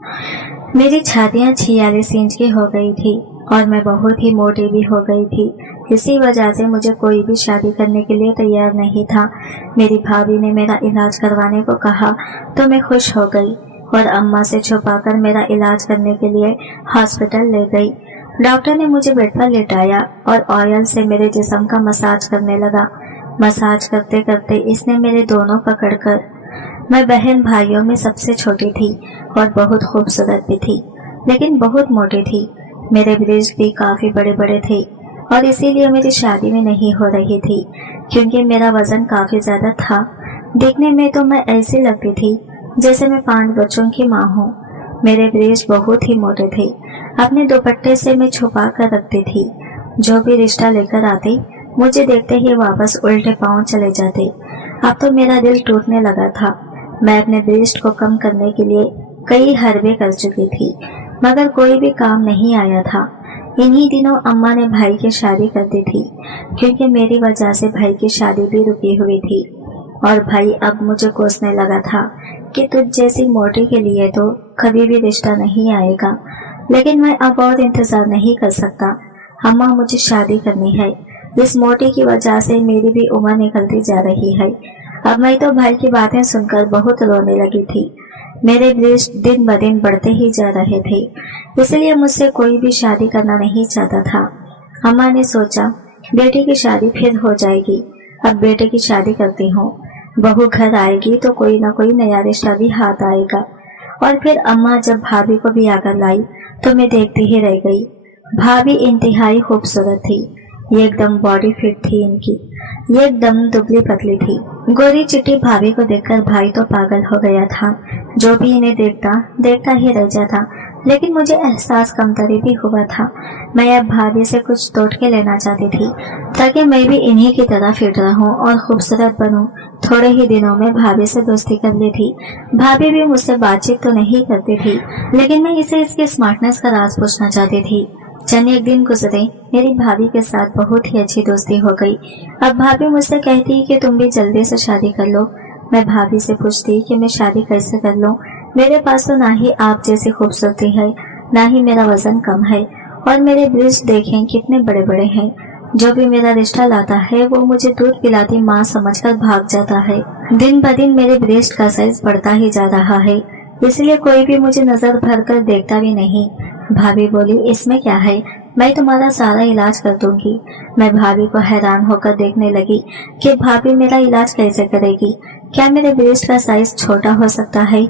मेरी छातियां 46 इंच की हो गई थी और मैं बहुत ही मोटी भी हो गई थी। इसी वजह से मुझे कोई भी शादी करने के लिए तैयार नहीं था। मेरी भाभी ने मेरा इलाज करवाने को कहा तो मैं खुश हो गई और अम्मा से छुपाकर मेरा इलाज करने के लिए हॉस्पिटल ले गई। डॉक्टर ने मुझे बेड पर लेटाया और ऑयल से मेरे जिस्म का मसाज करने लगा। मसाज करते करते इसने मेरे दोनों पकड़कर, मैं बहन भाइयों में सबसे छोटी थी और बहुत खूबसूरत भी थी, लेकिन बहुत मोटी थी। मेरे ब्रेस्ट भी काफी बड़े बड़े थे और इसीलिए मेरी शादी में नहीं हो रही थी, क्योंकि मेरा वजन काफी ज्यादा था। दिखने में तो मैं ऐसी लगती थी जैसे मैं 5 बच्चों की माँ हूँ। मेरे ब्रेस्ट बहुत ही मोटे थे। अपने दुपट्टे से मैं छुपा कर रखती थी। जो भी रिश्ता लेकर आते, मुझे देखते ही वापस उल्टे पांव चले जाते। अब तो मेरा दिल टूटने लगा था। मैं अपने ब्रेस्ट को कम करने के लिए कई हरबे कर चुकी थी, मगर कोई भी काम नहीं आया था। इन्हीं दिनों अम्मा ने भाई की शादी कर दी थी, क्योंकि मेरी वजह से भाई की शादी भी रुकी हुई थी। और भाई अब मुझे कोसने लगा था कि तुझ जैसी मोटी के लिए तो कभी भी रिश्ता नहीं आएगा। लेकिन मैं अब और इंतजार नहीं कर सकता। अम्मा, मुझे शादी करनी है। इस मोटी की वजह से मेरी भी उम्र निकलती जा रही है। अब मैं तो भाई की बातें सुनकर बहुत रोने लगी थी। मेरे ब्रेस्ट दिन ब दिन बढ़ते ही जा रहे थे, इसलिए मुझसे कोई भी शादी करना नहीं चाहता था। अम्मा ने सोचा बेटी की शादी फिर हो जाएगी, अब बेटे की शादी करती हूँ। बहू घर आएगी तो कोई न कोई नया रिश्ता भी हाथ आएगा। और फिर अम्मा जब भाभी को भी आकर लाई तो मैं देखती ही रह गई। भाभी इंतहाई खूबसूरत थी। ये एकदम बॉडी फिट थी इनकी। ये एकदम दुबली पतली थी। गोरी चिट्टी भाभी को देखकर भाई तो पागल हो गया था। जो भी इन्हें देखता ही रह जाता। लेकिन मुझे एहसास कमतरी भी हुआ था। मैं अब भाभी से कुछ तोड़ के लेना चाहती थी, ताकि मैं भी इन्हीं की तरह फिट रहूं और खूबसूरत बनूं। थोड़े ही दिनों में भाभी से दोस्ती कर ली थी। भाभी भी मुझसे बातचीत तो नहीं करती थी, लेकिन मैं इसे इसके स्मार्टनेस का राज पूछना चाहती थी। चंद एक दिन गुजरे, मेरी भाभी के साथ बहुत ही अच्छी दोस्ती हो गई। अब भाभी मुझसे कहती कि तुम भी जल्दी से शादी कर लो। मैं भाभी से पूछती कि मैं शादी कैसे कर लूं। मेरे पास तो ना ही आप जैसी खूबसूरती है, ना ही मेरा वजन कम है, और मेरे ब्रेस्ट देखें कितने बड़े बड़े हैं। जो भी मेरा रिश्ता लाता है वो मुझे दूध पिलाती माँ समझकर भाग जाता है। दिन ब दिन मेरे ब्रेस्ट का साइज बढ़ता ही जा रहा है, इसलिए कोई भी मुझे नजर भर कर देखता भी नहीं। भाभी बोली, इसमें क्या है, मैं तुम्हारा सारा इलाज कर दूंगी। मैं भाभी को हैरान होकर देखने लगी कि भाभी मेरा इलाज कैसे करेगी। क्या मेरे ब्रेस्ट का साइज छोटा हो सकता है?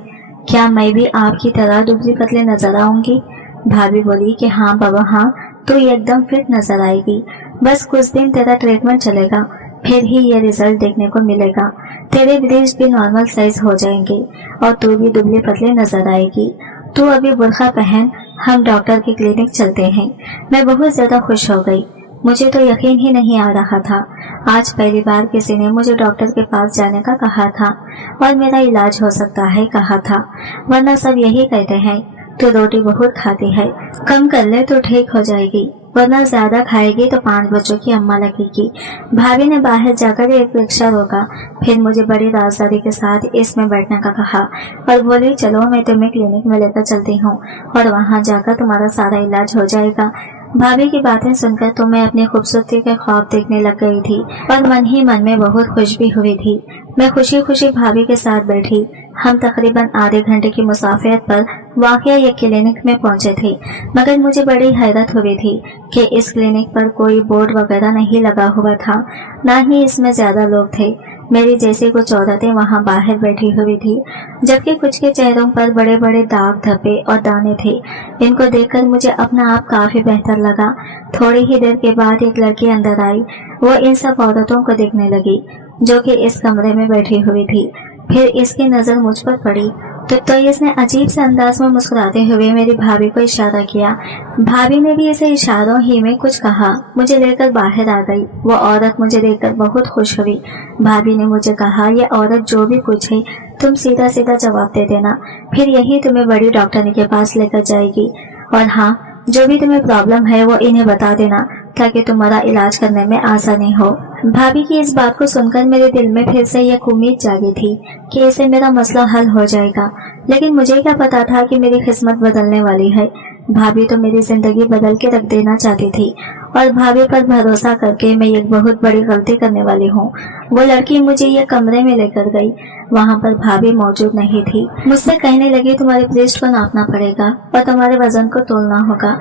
क्या मैं भी आपकी तरह दुबली पतली नजर आऊंगी? भाभी बोली कि हाँ बाबा हाँ, तू एकदम फिट नजर आएगी। बस कुछ दिन तेरा ट्रीटमेंट चलेगा, फिर ही ये रिजल्ट देखने को मिलेगा। तेरे ब्रेस्ट भी नॉर्मल साइज हो जाएंगे और तू भी दुबली पतली नजर आएगी। तू अभी बुर्खा पहन, हम डॉक्टर के क्लिनिक चलते हैं। मैं बहुत ज्यादा खुश हो गई। मुझे तो यकीन ही नहीं आ रहा था। आज पहली बार किसी ने मुझे डॉक्टर के पास जाने का कहा था और मेरा इलाज हो सकता है कहा था, वरना सब यही कहते हैं तो रोटी बहुत खाती है, कम कर ले तो ठीक हो जाएगी, वरना ज्यादा खाएगी तो 5 बच्चों की अम्मा लगेगी। भाभी ने बाहर जाकर एक रिक्शा रोका, फिर मुझे बड़ी राजदारी के साथ इसमें बैठने का कहा और बोली, चलो मैं तुम्हें क्लिनिक में लेकर चलती हूँ और वहाँ जाकर तुम्हारा सारा इलाज हो जाएगा। भाभी की बातें सुनकर तो मैं अपनी खूबसूरती के ख्वाब देखने लग गई थी और मन ही मन में बहुत खुश भी हुई थी। मैं खुशी खुशी भाभी के साथ बैठी। हम तकरीबन आधे घंटे की मुसाफिरत पर वाकया ये क्लिनिक में पहुंचे थे, मगर मुझे बड़ी हैरत हुई थी कि इस क्लिनिक पर कोई बोर्ड वगैरह नहीं लगा हुआ था, ना ही इसमें ज्यादा लोग थे। मेरी जैसी कुछ औरतें वहां बाहर बैठी हुई थी, जबकि कुछ के चेहरों पर बड़े बड़े दाग धब्बे और दाने थे। इनको देखकर मुझे अपना आप काफी बेहतर लगा। थोड़ी ही देर के बाद एक लड़की अंदर आई। वो इन सब औरतों को देखने लगी जो कि इस कमरे में बैठी हुई थी। फिर इसकी नजर मुझ पर पड़ी तो इसने अजीब से अंदाज में मुस्कुराते हुए मेरी भाभी को इशारा किया। भाभी ने भी इसे इशारों ही में कुछ कहा। मुझे लेकर बाहर आ गई। वो औरत मुझे देखकर बहुत खुश हुई। भाभी ने मुझे कहा, ये औरत जो भी पूछे तुम सीधा सीधा जवाब दे देना, फिर यही तुम्हें बड़ी डॉक्टरनी के पास लेकर जाएगी। और हाँ, जो भी तुम्हें प्रॉब्लम है वो इन्हें बता देना, ताकि तुम्हारा इलाज करने में आसानी हो। भाभी की इस बात को सुनकर मेरे दिल में फिर से एक उम्मीद जागी थी कि इसे मेरा मसला हल हो जाएगा। लेकिन मुझे क्या पता था कि मेरी किस्मत बदलने वाली है। भाभी तो मेरी जिंदगी बदल के रख देना चाहती थी और भाभी पर भरोसा करके मैं एक बहुत बड़ी गलती करने वाली हूँ। वो लड़की मुझे ये कमरे में लेकर गई, वहाँ पर भाभी मौजूद नहीं थी। मुझसे कहने लगी तुम्हारे ब्रेस्ट को नापना पड़ेगा और तुम्हारे वजन को तोलना होगा,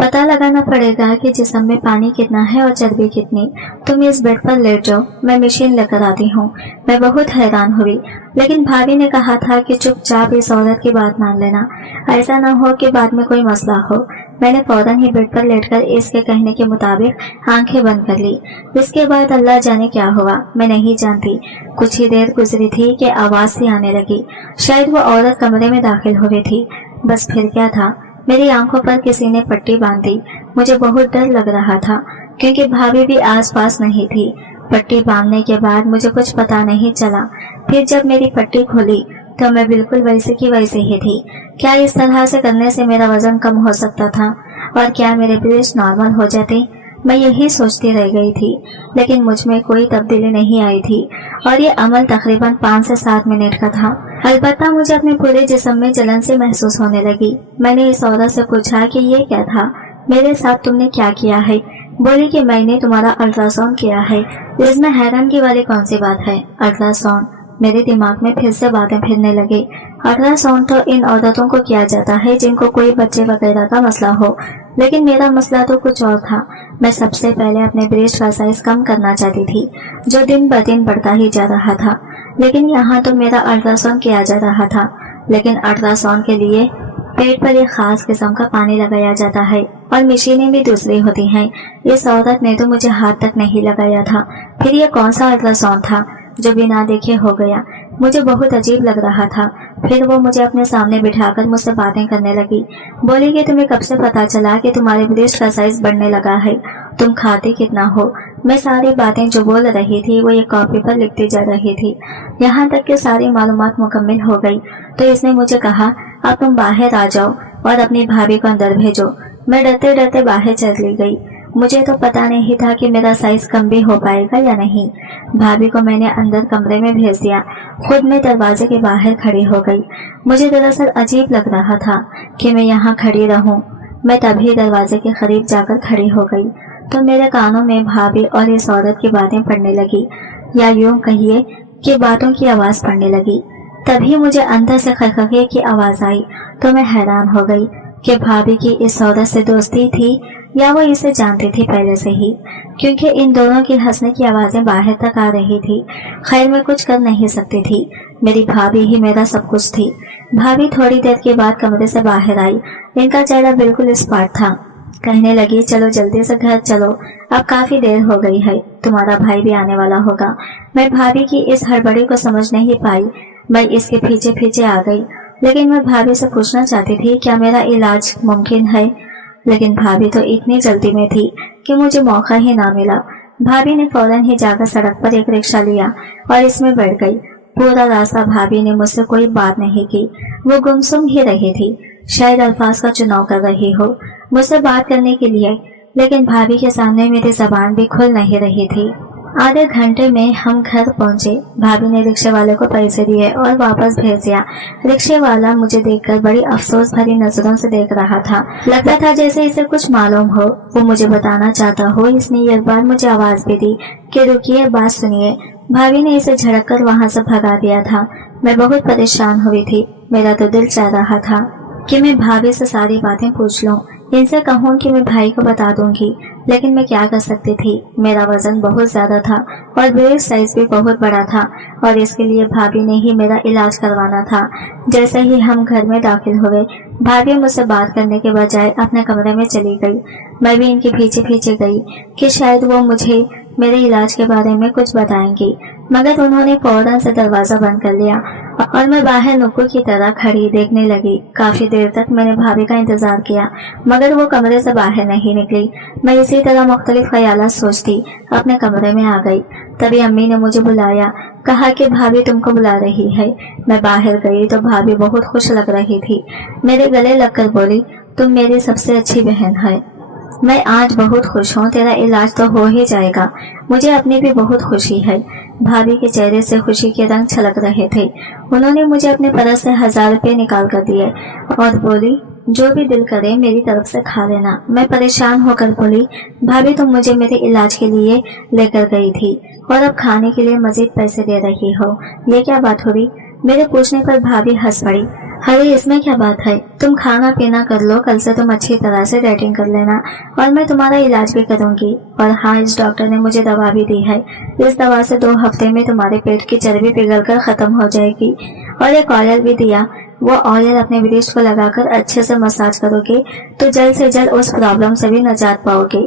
पता लगाना पड़ेगा कि जिस्म में पानी कितना है और चर्बी कितनी। तुम इस बेड पर लेट जाओ, मैं मशीन लेकर आती हूँ। मैं बहुत हैरान हुई, लेकिन भाभी ने कहा था कि चुपचाप इस औरत की बात मान लेना, ऐसा न हो कि बाद में कोई मसला हो। मैंने फौरन ही बेड पर लेटकर इसके कहने के मुताबिक आंखें बंद कर ली। इसके बाद अल्लाह जाने क्या हुआ, मैं नहीं जानती। कुछ ही देर गुजरी थी कि आवाज सी आने लगी। शायद वो औरत कमरे में दाखिल हो गई थी। बस फिर क्या था, मेरी आंखों पर किसी ने पट्टी बांधी। मुझे बहुत डर लग रहा था क्योंकि भाभी भी आसपास नहीं थी। पट्टी बांधने के बाद मुझे कुछ पता नहीं चला। फिर जब मेरी पट्टी खुली तो मैं बिल्कुल वैसे की वैसे ही थी। क्या इस तरह से करने से मेरा वजन कम हो सकता था और क्या मेरे ब्रेस्ट नॉर्मल हो जाते? मैं यही सोचती रह गई थी, लेकिन मुझ में कोई तब्दीली नहीं आई थी और ये अमल तकरीबन 5 से 7 मिनट का था। अलबत्ता मुझे अपने पूरे जिस्म में जलन से महसूस होने लगी। मैंने इस औरत से पूछा कि ये क्या था, मेरे साथ तुमने क्या किया है? बोली कि मैंने तुम्हारा अल्ट्रासाउंड किया है। इसमें हैरानगी वाली कौन सी बात है? अल्ट्रासाउंड? मेरे दिमाग में फिर से बातें फिरने लगे। अल्ट्रासाउंड तो इन औरतों को किया जाता है जिनको कोई बच्चे वगैरह का मसला हो, लेकिन मेरा मसला तो कुछ और था। मैं सबसे पहले अपने ब्रेस्ट का साइज कम करना चाहती थी, जो दिन ब दिन बढ़ता ही जा रहा था। लेकिन यहाँ तो मेरा अल्ट्रासाउंड किया जा रहा था, लेकिन अल्ट्रासाउंड के लिए पेट पर एक खास किस्म का पानी लगाया जाता है और मशीनें भी दूसरी होती हैं। इस औरत ने तो मुझे हाथ तक नहीं लगाया था। फिर ये कौन सा अल्ट्रासाउंड था जो बिना देखे हो गया? मुझे बहुत अजीब लग रहा था। फिर वो मुझे अपने सामने बिठाकर मुझसे बातें करने लगी। बोली कि तुम्हें कब से पता चला कि तुम्हारे ब्रेस्ट का साइज बढ़ने लगा है? तुम खाते कितना हो? मैं सारी बातें जो बोल रही थी वो एक कॉपी पर लिखती जा रही थी। यहाँ तक कि सारी मालूमात मुकम्मल हो गई तो इसने मुझे कहा, अब तुम बाहर आ जाओ और अपनी भाभी को अंदर भेजो। मैं डरते डरते बाहर चली गई। मुझे तो पता नहीं था कि मेरा साइज कम भी हो पाएगा या नहीं। भाभी को मैंने अंदर कमरे में भेज दिया, खुद मैं दरवाजे के बाहर खड़ी हो गई। मुझे दरअसल अजीब लग रहा था कि मैं यहाँ खड़ी रहूं। मैं तभी दरवाजे के करीब जाकर खड़ी हो गई तो मेरे कानों में भाभी और इस औरत की बातें पड़ने लगी, या यूं कहिए कि बातों की आवाज पड़ने लगी। तभी मुझे अंदर से खखखे की आवाज आई तो मैं हैरान हो गई कि भाभी की इस औरत से दोस्ती थी या वो इसे जानती थी पहले से ही, क्योंकि इन दोनों की हंसने की आवाजें बाहर तक आ रही थी। खैर मैं कुछ कर नहीं सकती थी, मेरी भाभी ही मेरा सब कुछ थी। भाभी थोड़ी देर के बाद कमरे से बाहर आई। इनका चेहरा बिल्कुल स्पॉट था। कहने लगी, चलो जल्दी से घर चलो, अब काफी देर हो गई है, तुम्हारा भाई भी आने वाला होगा। मैं भाभी की इस हड़बड़ी को समझ नहीं पाई। मैं इसके पीछे पीछे आ गई, लेकिन मैं भाभी से पूछना चाहती थी क्या मेरा इलाज मुमकिन है, लेकिन भाभी तो इतनी जल्दी में थी कि मुझे मौका ही ना मिला। भाभी ने फौरन ही जाकर सड़क पर एक रिक्शा लिया और इसमें बैठ गई। पूरा रास्ता भाभी ने मुझसे कोई बात नहीं की, वो गुमसुम ही रही थी, शायद अल्फाज का चुनाव कर रही हो मुझसे बात करने के लिए, लेकिन भाभी के सामने मेरी जबान भी खुल नहीं रही थी। आधे घंटे में हम घर पहुंचे। भाभी ने रिक्शे वाले को पैसे दिए और वापस भेज दिया। रिक्शे वाला मुझे देखकर बड़ी अफसोस भरी नजरों से देख रहा था। लगता था जैसे इसे कुछ मालूम हो, वो मुझे बताना चाहता हो। इसने एक बार मुझे आवाज भी दी कि रुकिए, बात सुनिए। भाभी ने इसे झड़क कर वहाँ से भगा दिया था। मैं बहुत परेशान हुई थी। मेरा तो दिल चाह रहा था कि मैं भाभी से सारी बातें पूछ लूं, इनसे कहूं कि मैं भाई को बता दूंगी, लेकिन मैं क्या कर सकती थी। मेरा वजन बहुत ज्यादा था और ब्रेस्ट साइज भी बहुत बड़ा था और इसके लिए भाभी ने ही मेरा इलाज करवाना था। जैसे ही हम घर में दाखिल हुए, भाभी मुझसे बात करने के बजाय अपने कमरे में चली गई। मैं भी इनके पीछे पीछे गई कि शायद वो मुझे मेरे इलाज के बारे में कुछ बताएंगी, मगर उन्होंने फौरन से दरवाजा बंद कर लिया और मैं बाहर नुक्कड़ की तरह खड़ी देखने लगी। काफी देर तक मैंने भाभी का इंतजार किया, मगर वो कमरे से बाहर नहीं निकली। मैं इसी तरह मुख्तलिफ ख्यालात सोचती अपने कमरे में आ गई। तभी अम्मी ने मुझे बुलाया, कहा कि भाभी तुमको बुला रही है। मैं बाहर गई तो भाभी बहुत खुश लग रही थी। मेरे गले लगकर बोली, तुम मेरी सबसे अच्छी बहन है, मैं आज बहुत खुश हूँ, तेरा इलाज तो हो ही जाएगा। मुझे अपनी भी बहुत खुशी है। भाभी के चेहरे से खुशी के रंग छलक रहे थे। उन्होंने मुझे अपने पर्स से 1000 रुपये निकाल कर दिए और बोली, जो भी दिल करे मेरी तरफ से खा लेना। मैं परेशान होकर बोली, भाभी तुम मुझे मेरे इलाज के लिए लेकर गई थी और अब खाने के लिए मजीद पैसे दे रही हो, ये क्या बात हुई? मेरे पूछने पर भाभी हंस पड़ी। अरे इसमें क्या बात है, तुम खाना पीना कर लो, कल से तुम अच्छी तरह से डाइटिंग कर लेना और मैं तुम्हारा इलाज भी करूंगी। और हाँ, इस डॉक्टर ने मुझे दवा भी दी है, इस दवा से 2 हफ्ते में तुम्हारे पेट की चर्बी पिघल कर खत्म हो जाएगी। और एक ऑयल भी दिया, वो ऑयल अपने ब्रेस्ट को लगाकर अच्छे से मसाज करोगे तो जल्द से जल्द उस प्रॉब्लम से भी निजात पाओगे।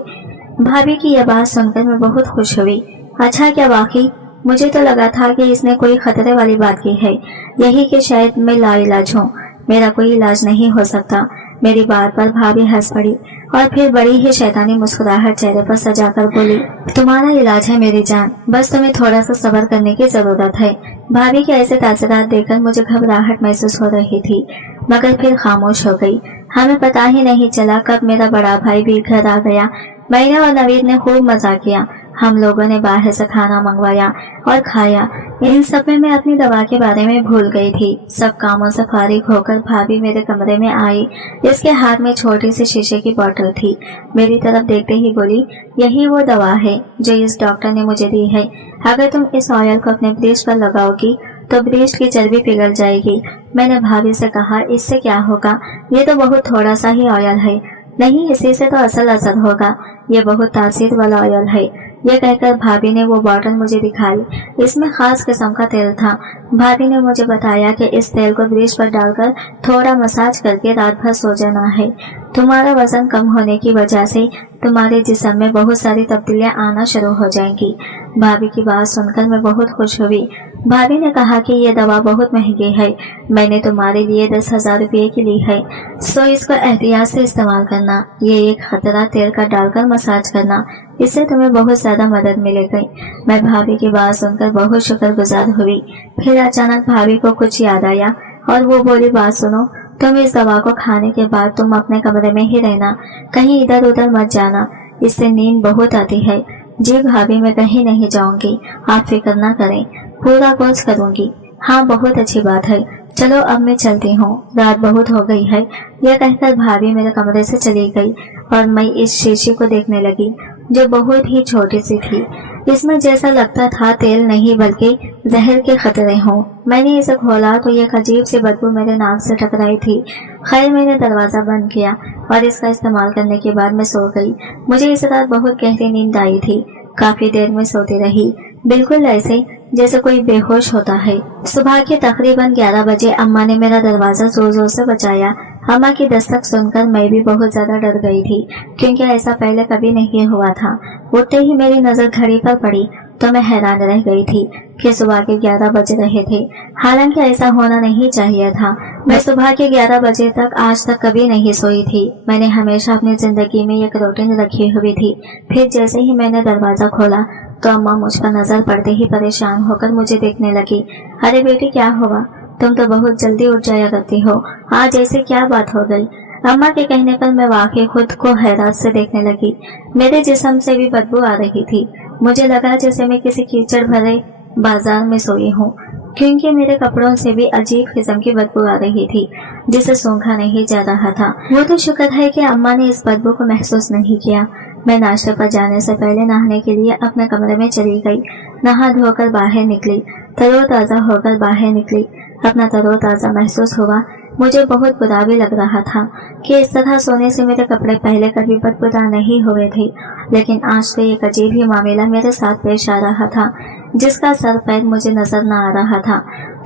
भाभी की यह बात सुनकर मैं बहुत खुश हुई। अच्छा, क्या वाकई? मुझे तो लगा था कि इसने कोई खतरे वाली बात की है, यही कि शायद मैं लाइलाज हूँ, मेरा कोई इलाज नहीं हो सकता। मेरी बात पर भाभी हंस पड़ी और फिर बड़ी ही शैतानी मुस्कुराहट चेहरे पर सजाकर बोली, तुम्हारा इलाज है मेरी जान, बस तुम्हें थोड़ा सा सब्र करने की जरूरत है। भाभी के ऐसे तासरात देखकर मुझे घबराहट महसूस हो रही थी, मगर फिर खामोश हो गई। हमें पता ही नहीं चला कब मेरा बड़ा भाई भी घर आ गया। मैंने और नवीद ने खूब मजा किया। हम लोगों ने बाहर से खाना मंगवाया और खाया। इन सब में मैं अपनी दवा के बारे में भूल गई थी। सब कामों से फारिग होकर भाभी मेरे कमरे में आई, जिसके हाथ में छोटी सी शीशे की बोतल थी। मेरी तरफ देखते ही बोली, यही वो दवा है जो इस डॉक्टर ने मुझे दी है। अगर तुम इस ऑयल को अपने ब्रेस्ट पर लगाओगी तो ब्रेस्ट की चर्बी पिघल जाएगी। मैंने भाभी से कहा, इससे क्या होगा, ये तो बहुत थोड़ा सा ही ऑयल है। नहीं, इसी से तो असल असर होगा, ये बहुत तासीर वाला ऑयल है। ये कहकर भाभी ने वो बोतल मुझे दिखाई। इसमें खास किस्म का तेल था। भाभी ने मुझे बताया कि इस तेल को ब्रेस्ट पर डालकर थोड़ा मसाज करके रात भर सो जाना है। तुम्हारा वजन कम होने की वजह से तुम्हारे जिस्म में बहुत सारी तब्दीलियां आना शुरू हो जाएंगी। भाभी की बात सुनकर मैं बहुत खुश हुई। भाभी ने कहा कि ये दवा बहुत महंगी है, मैंने तुम्हारे लिए 10,000 रुपये की ली है, सो इसको एहतियात से इस्तेमाल करना। ये एक खतरा तेल का डालकर मसाज करना, इससे तुम्हें बहुत ज्यादा मदद मिलेगी। मैं भाभी की बात सुनकर बहुत शुक्रगुजार हुई। फिर अचानक भाभी को कुछ याद आया और वो बोली, बात सुनो, तुम इस दवा को खाने के बाद तुम अपने कमरे में ही रहना, कहीं इधर उधर मत जाना, इससे नींद बहुत आती है। जी भाभी, मैं कहीं नहीं जाऊंगी, आप फिक्र न करें, पूरा कोर्स करूंगी। हाँ, बहुत अच्छी बात है, चलो अब मैं चलती हूँ, रात बहुत हो गई है। यह कहकर भाभी मेरे कमरे से चली गई और मैं इस शीशे को देखने लगी जो बहुत ही छोटी सी थी। इसमें जैसा लगता था तेल नहीं बल्कि जहर के खतरे हों। मैंने इसे खोला तो एक अजीब सी बदबू मेरे नाक से टकराई थी। खैर, मैंने दरवाजा बंद किया और इसका इस्तेमाल करने के बाद मैं सो गई। मुझे इस रात बहुत गहरी नींद आई थी। काफी देर में सोती रही, बिल्कुल ऐसे जैसे कोई बेहोश होता है। सुबह के तकरीबन 11 बजे अम्मा ने मेरा दरवाजा जोर जोर से बजाया। अम्मा की दस्तक सुनकर मैं भी बहुत ज्यादा डर गई थी, क्योंकि ऐसा पहले कभी नहीं हुआ था। उठते ही मेरी नजर घड़ी पर पड़ी तो मैं हैरान रह गई थी कि सुबह के 11 बज रहे थे। हालांकि ऐसा होना नहीं चाहिए था। मैं सुबह के 11 बजे तक आज तक कभी नहीं सोई थी। मैंने हमेशा अपनी जिंदगी में एक रूटीन रखी हुई थी। फिर जैसे ही मैंने दरवाजा खोला तो अम्मा मुझ पर नजर पड़ते ही परेशान होकर मुझे देखने लगी। अरे बेटी, क्या हुआ, तुम तो बहुत जल्दी उठ जाया करती हो, आज ऐसे क्या बात हो गई? अम्मा के कहने पर मैं वाकई खुद को हैरत से देखने लगी। मेरे जिस्म से भी बदबू आ रही थी। मुझे लगा जैसे मैं किसी कीचड़ भरे बाजार में सोई हूँ, क्योंकि मेरे कपड़ों से भी अजीब किस्म की बदबू आ रही थी जिसे सूंघा नहीं जा रहा था। वो तो शुक्र है कि अम्मा ने इस बदबू को महसूस नहीं किया। मैं नाश्ते पर जाने से पहले नहाने के लिए अपने कमरे में चली गई। नहा धोकर बाहर निकली, तरोताजा होकर बाहर निकली। अपना तरोताजा महसूस हुआ। मुझे बहुत बुरा भी लग रहा था कि इस तरह सोने से मेरे कपड़े पहले कभी बदबूदार नहीं हुए थे, लेकिन आज तो एक अजीब ही मामला मेरे साथ पेश आ रहा था जिसका सर पैर मुझे नजर न आ रहा था।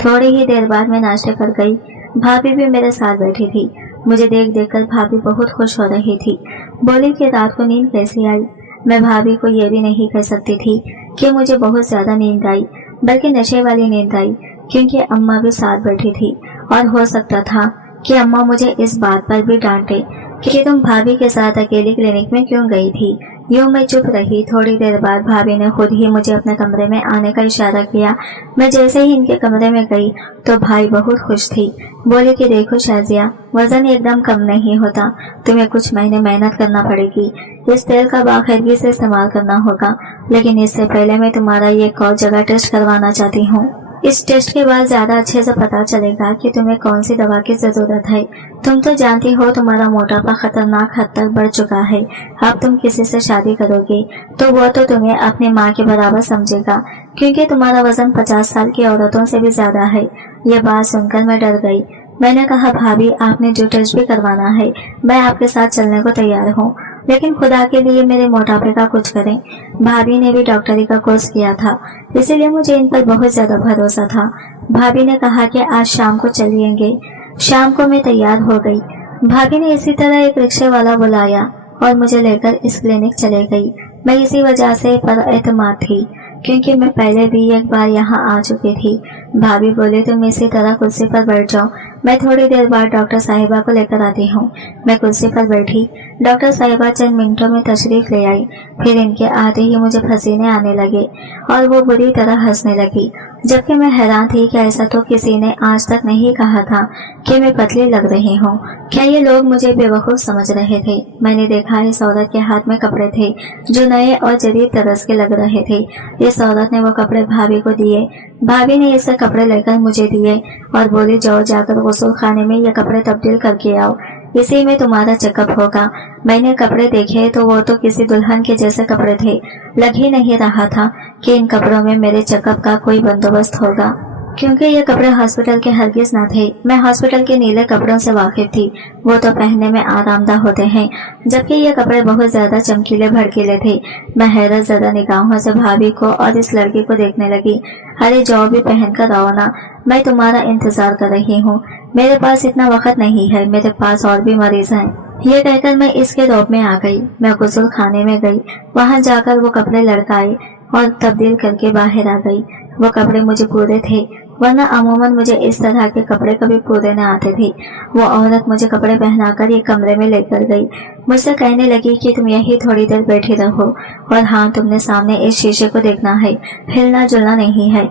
थोड़ी ही देर बाद मैं नाश्ते पर गई। भाभी भी मेरे साथ बैठी थी। मुझे देख देखकर भाभी बहुत खुश हो रही थी। बोली कि रात को नींद कैसी आई। मैं भाभी को यह भी नहीं कह सकती थी कि मुझे बहुत ज्यादा नींद आई, बल्कि नशे वाली नींद आई, क्योंकि अम्मा भी साथ बैठी थी और हो सकता था कि अम्मा मुझे इस बात पर भी डांटे कि तुम भाभी के साथ अकेली क्लिनिक में क्यों गई थी। यूं मैं चुप रही। थोड़ी देर बाद भाभी ने खुद ही मुझे अपने कमरे में आने का इशारा किया। मैं जैसे ही इनके कमरे में गई तो भाई बहुत खुश थी। बोली कि देखो शाजिया, वजन एकदम कम नहीं होता, तुम्हें कुछ महीने मेहनत करना पड़ेगी। इस तेल का बाखैरगी से इस्तेमाल करना होगा, लेकिन इससे पहले मैं तुम्हारा ये एक और जगह टेस्ट करवाना चाहती हूँ। इस टेस्ट के बाद ज्यादा अच्छे से पता चलेगा कि तुम्हें कौन सी दवा की जरूरत है। तुम तो जानती हो तुम्हारा मोटापा खतरनाक हद तक बढ़ चुका है। अब तुम किसी से शादी करोगे तो वो तो तुम्हें अपनी माँ के बराबर समझेगा, क्योंकि तुम्हारा वजन 50 साल की औरतों से भी ज्यादा है। ये बात सुनकर मैं डर गई। मैंने कहा भाभी, आपने जो टेस्ट भी करवाना है मैं आपके साथ चलने को तैयार हूँ, लेकिन खुदा के लिए मेरे मोटापे का कुछ करें। भाभी ने भी डॉक्टरी का कोर्स किया था, इसीलिए मुझे इन पर बहुत ज्यादा भरोसा था। भाभी ने कहा कि आज शाम को चलेंगे। शाम को मैं तैयार हो गई। भाभी ने इसी तरह एक रिक्शे वाला बुलाया और मुझे लेकर इस क्लिनिक चले गई। मैं इसी वजह से पर एतमाद थी, क्योंकि मैं पहले भी एक बार यहाँ आ चुकी थी। भाभी बोले तुम इसी तरह कुर्सी पर बैठ जाओ, मैं थोड़ी देर बाद डॉक्टर साहिबा को लेकर आती हूँ। मैं कुर्सी पर बैठी। डॉक्टर साहिबा चंद मिनटों में तशरीफ ले आई। फिर इनके आते ही मुझे पसीने आने लगे और वो बुरी तरह हंसने लगी, जबकि मैं हैरान थी कि ऐसा तो किसी ने आज तक नहीं कहा था कि मैं पतली लग रही हूँ। क्या ये लोग मुझे बेवकूफ समझ रहे थे? मैंने देखा इस औरत के हाथ में कपड़े थे जो नए और जदीद तरस के लग रहे थे। इस औरत ने वो कपड़े भाभी को दिए। भाभी ने इससे कपड़े लेकर मुझे दिए और बोली जाओ जाकर गुस्ल खाने में ये कपड़े तब्दील करके आओ, इसी में तुम्हारा चेकअप होगा। मैंने कपड़े देखे तो वो तो किसी दुल्हन के जैसे कपड़े थे। लग ही नहीं रहा था कि इन कपड़ों में मेरे चेकअप का कोई बंदोबस्त होगा, क्योंकि ये कपड़े हॉस्पिटल के हरगिज न थे। मैं हॉस्पिटल के नीले कपड़ों से वाकिफ थी, वो तो पहनने में आरामदाह होते हैं, जबकि ये कपड़े बहुत ज्यादा चमकीले भड़कीले थे। मैं हैरत ज़दा निगाहों से भाभी को और इस लड़की को देखने लगी। अरे जाओ भी पहन कर आओ ना, मैं तुम्हारा इंतजार कर रही हूँ। मेरे पास इतना वक्त नहीं है, मेरे पास और भी मरीज हैं। ये कहकर मैं इसके रौब में आ गई। मैं गुस्ल खाने में गई, वहाँ जाकर वो कपड़े लड़काए और तब्दील करके बाहर आ गई। वो कपड़े मुझे पूरे थे, वरना अमूमन मुझे इस तरह के कपड़े कभी पूरे न आते थे। वो औरत मुझे कपड़े पहनाकर एक कमरे में लेकर गई। मुझसे कहने लगी कि तुम यही थोड़ी देर बैठी रहो, और हाँ, तुमने सामने इस शीशे को देखना है, हिलना जुलना नहीं है।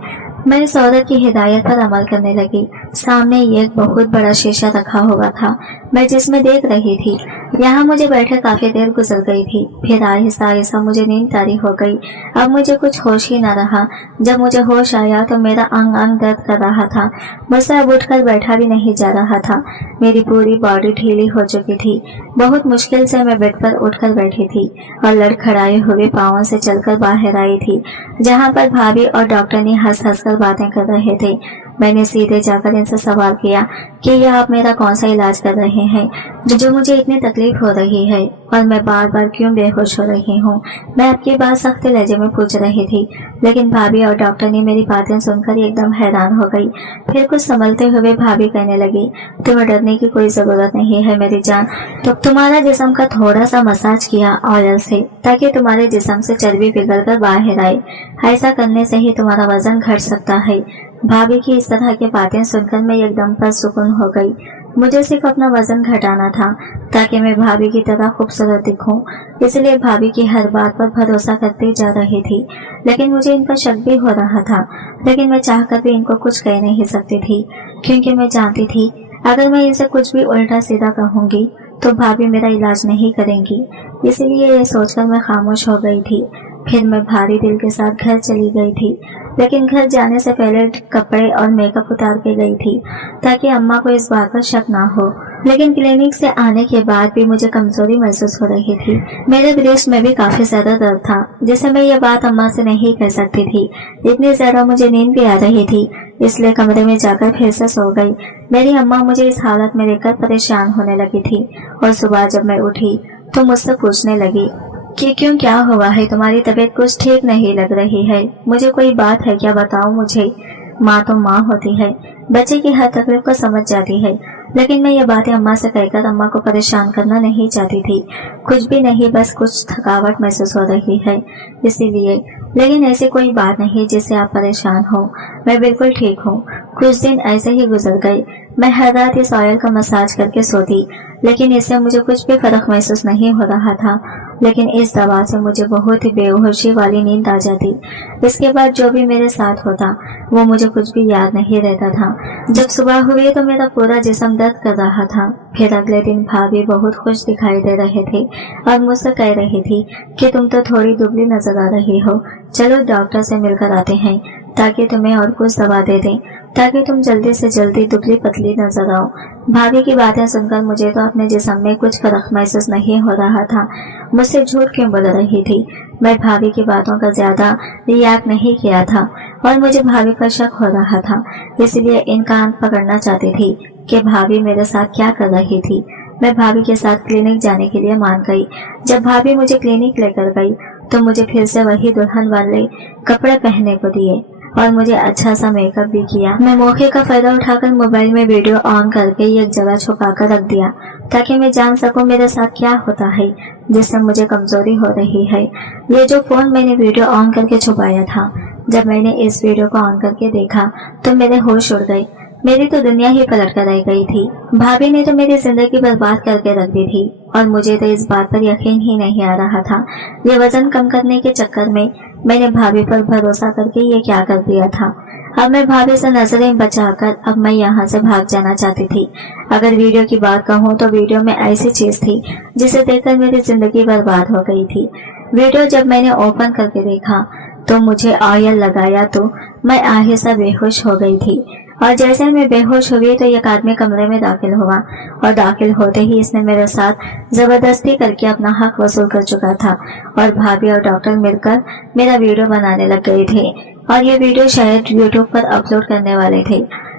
मैं इस औरत की हिदायत पर अमल करने लगी। सामने एक बहुत बड़ा शीशा रखा हुआ था, मैं जिसमें देख रही थी। यहाँ मुझे बैठे काफी देर गुजर गई थी। फिर आहिस्ता आहिस्ता मुझे नींद तारी हो गई। अब मुझे कुछ होश ही न रहा। जब मुझे होश आया तो मेरा अंग अंग दर्द कर रहा था। मुझसे अब उठकर बैठा भी नहीं जा रहा था। मेरी पूरी बॉडी ढीली हो चुकी थी। बहुत मुश्किल से मैं बेड पर उठकर बैठी थी और लड़खड़ाए हुए पाँवों से चलकर बाहर आई थी, जहाँ पर भाभी और डॉक्टर ने हंस हंस कर बातें कर रहे थे। मैंने सीधे जाकर इनसे सवाल किया कि यह आप मेरा कौन सा इलाज कर रहे हैं, जो मुझे इतनी तकलीफ हो रही है और मैं बार बार क्यों बेहोश हो रही हूँ। मैं आपकी बात सख्त लहजे में पूछ रही थी, लेकिन भाभी और डॉक्टर ने मेरी बातें सुनकर एकदम हैरान हो गई। फिर कुछ संभलते हुए भाभी कहने लगी, तुम्हें डरने की कोई जरूरत नहीं है मेरी जान। तो तुम्हारा जिस्म का थोड़ा सा मसाज किया ऑयल से, ताकि तुम्हारे जिस्म से चर्बी पिघल कर बाहर आए। ऐसा करने से ही तुम्हारा वजन घट सकता है। भाभी की इस तरह की बातें सुनकर मैं एकदम पर सुकून हो गई। मुझे सिर्फ अपना वजन घटाना था ताकि मैं भाभी की तरह खूबसूरत दिखूं, इसलिए भाभी की हर बात पर भरोसा करती जा रही थी। लेकिन मुझे इन पर शक भी हो रहा था, लेकिन मैं चाहकर भी इनको कुछ कह नहीं सकती थी, क्योंकि मैं जानती थी अगर मैं इनसे कुछ भी उल्टा सीधा कहूंगी तो भाभी मेरा इलाज नहीं करेंगी। इसलिए ये सोचकर मैं खामोश हो गई थी। फिर मैं भारी दिल के साथ घर चली गई थी, लेकिन घर जाने से पहले कपड़े और मेकअप उतार के गई थी ताकि अम्मा को इस बात पर शक ना हो। लेकिन क्लिनिक से आने के बाद भी मुझे कमजोरी महसूस हो रही थी। मेरे ब्रेस्ट में भी काफी ज्यादा दर्द था, जिसे मैं ये बात अम्मा से नहीं कह सकती थी। इतनी ज्यादा मुझे नींद भी आ रही थी, इसलिए कमरे में जाकर फिर से सो गई। मेरी अम्मा मुझे इस हालत में देखकर परेशान होने लगी थी, और सुबह जब मैं उठी तो मुझसे पूछने लगी कि क्यों, क्या हुआ है, तुम्हारी तबीयत कुछ ठीक नहीं लग रही है, मुझे कोई बात है क्या, बताओ मुझे। माँ तो माँ होती है, बच्चे की हर तकलीफ को समझ जाती है, लेकिन मैं ये बातें अम्मा से कहकर अम्मा को परेशान करना नहीं चाहती थी। कुछ भी नहीं, बस कुछ थकावट महसूस हो रही है इसीलिए। लेकिन ऐसी कोई बात नहीं जिससे आप परेशान हो, मैं बिल्कुल ठीक हूँ। कुछ दिन ऐसे ही गुजर गए। मैं हर रात इस ऑयल का मसाज करके सोती, लेकिन इससे मुझे कुछ भी फर्क महसूस नहीं हो रहा था। लेकिन इस दवा से मुझे बहुत ही बेहोशी वाली नींद आ जाती। इसके बाद जो भी मेरे साथ होता वो मुझे कुछ भी याद नहीं रहता था। जब सुबह हुई तो मेरा पूरा जिस्म दर्द कर रहा था। फिर अगले दिन भाभी बहुत खुश दिखाई दे रहे थे और मुझसे कह रही थी कि तुम तो थोड़ी दुबली नजर आ रही हो, चलो डॉक्टर से मिलकर आते हैं ताकि तुम्हें और कुछ दवा दे दें ताकि तुम जल्दी से जल्दी दुबली पतली नजर आओ। भाभी की बातें सुनकर मुझे तो अपने जिस्म में कुछ फर्क महसूस नहीं हो रहा था। मुझसे झूठ क्यों बोल रही थी? मैं भाभी की बातों का ज्यादा रिएक्ट नहीं किया था और मुझे भाभी पर शक हो रहा था, इसलिए इनका अंत पकड़ना चाहती थी कि भाभी मेरे साथ क्या कर रही थी। मैं भाभी के साथ क्लिनिक जाने के लिए मान गई। जब भाभी मुझे क्लिनिक लेकर गई तो मुझे फिर से वही दुल्हन वाले कपड़े पहनने को दिए और मुझे अच्छा सा मेकअप भी किया। मैं मौके का फायदा उठाकर मोबाइल में वीडियो ऑन करके एक जगह छुपा कर रख दिया ताकि मैं जान सकूं मेरे साथ क्या होता है जिससे मुझे कमजोरी हो रही है। ये जो फोन मैंने वीडियो ऑन करके छुपाया था, जब मैंने इस वीडियो को ऑन करके देखा तो मेरे होश उड़ गए। मेरी तो दुनिया ही पलट कर रह गई थी। भाभी ने तो मेरी जिंदगी बर्बाद करके रख दी थी और मुझे तो इस बात पर यकीन ही नहीं आ रहा था। ये वजन कम करने के चक्कर में मैंने भाभी पर भरोसा करके ये क्या कर दिया था। अब मैं भाभी से नजरें बचाकर अब मैं यहाँ से भाग जाना चाहती थी। अगर वीडियो की बात कहूँ तो वीडियो में ऐसी चीज थी जिसे देखकर मेरी जिंदगी बर्बाद हो गई थी। वीडियो जब मैंने ओपन करके देखा तो मुझे ऑयल लगाया तो मैं आहिस्ता बेहोश हो गई थी और जैसे मैं बेहोश हुई तो एक आदमी कमरे में दाखिल हुआ और दाखिल होते ही इसने मेरे साथ जबरदस्ती करके अपना हक वसूल कर चुका था और भाभी और डॉक्टर मिलकर मेरा वीडियो बनाने लग गए थे और ये वीडियो शायद यूट्यूब पर अपलोड करने वाले थे।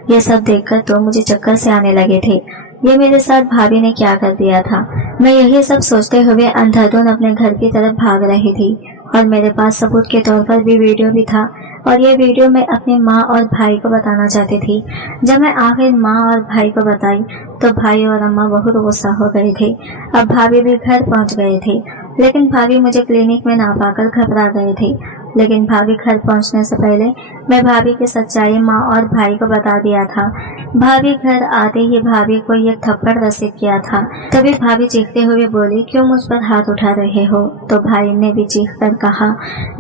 ये सब देखकर तो मुझे चक्कर से आने लगे थे। ये मेरे साथ भाभी ने क्या कर दिया था। मैं यही सब सोचते हुए अंधाधुंध अपने घर की तरफ भाग रही थी और मेरे पास सबूत के तौर पर भी वीडियो भी था और ये वीडियो मैं अपनी माँ और भाई को बताना चाहती थी। जब मैं आखिर माँ और भाई को बताई तो भाई और अम्मा बहुत गुस्सा हो गए थे। अब भाभी भी घर पहुँच गए थे, लेकिन भाभी मुझे क्लिनिक में ना पाकर घबरा गए थे। लेकिन भाभी घर पहुंचने से पहले मैं भाभी की सच्चाई माँ और भाई को बता दिया था। भाभी घर आते ही भाभी को ये थप्पड़ रसीद किया था। तभी भाभी चीखते हुए बोली, क्यों मुझ पर हाथ उठा रहे हो? तो भाई ने भी चीख कर कहा,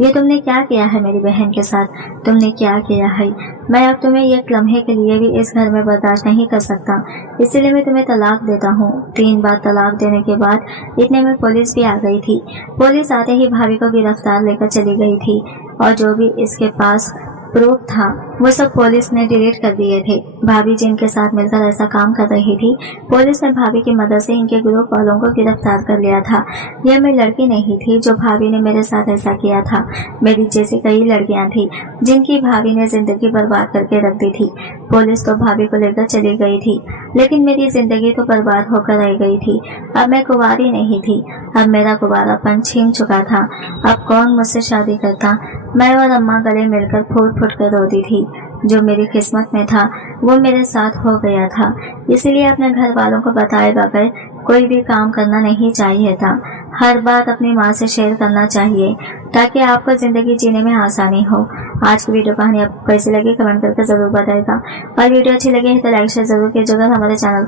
ये तुमने क्या किया है मेरी बहन के साथ? तुमने क्या किया है? मैं अब तुम्हें एक लम्हे के लिए भी इस घर में बर्दाश्त नहीं कर सकता, इसलिए मैं तुम्हें तलाक देता हूँ। 3 बार तलाक देने के बाद इतने में पुलिस भी आ गई थी। पुलिस आते ही भाभी को गिरफ्तार लेकर चली गई थी और जो भी इसके पास प्रूफ था वो सब पुलिस ने डिलीट कर दिए थे। भाभी जिनके साथ मिलकर ऐसा काम कर रही थी, पुलिस ने भाभी की मदद से इनके ग्रुप वालों को गिरफ्तार कर लिया था। यह मैं लड़की नहीं थी जो भाभी ने मेरे साथ ऐसा किया था। मेरी जैसी कई लड़कियां थी जिनकी भाभी ने जिंदगी बर्बाद करके रख दी थी। पुलिस तो भाभी को लेकर चली गई थी, लेकिन मेरी जिंदगी तो बर्बाद होकर रह गई थी। अब मैं कुंवारी नहीं थी, अब मेरा कुंवारापन छीन चुका था। अब कौन मुझसे शादी करता? मैं और अम्मा गले मिलकर फूट फूट कर रोती थी। जो मेरी किस्मत में था वो मेरे साथ हो गया था, इसलिए अपने घर वालों को बताए बगैर कोई भी काम करना नहीं चाहिए था। हर बात अपनी माँ से शेयर करना चाहिए ताकि आपको जिंदगी जीने में आसानी हो। आज की वीडियो कहानी आपको कैसी लगी कमेंट करके जरूर बताएगा और वीडियो अच्छी लगी है तो लाइक शेयर जरूर कीजिएगा। हमारे चैनल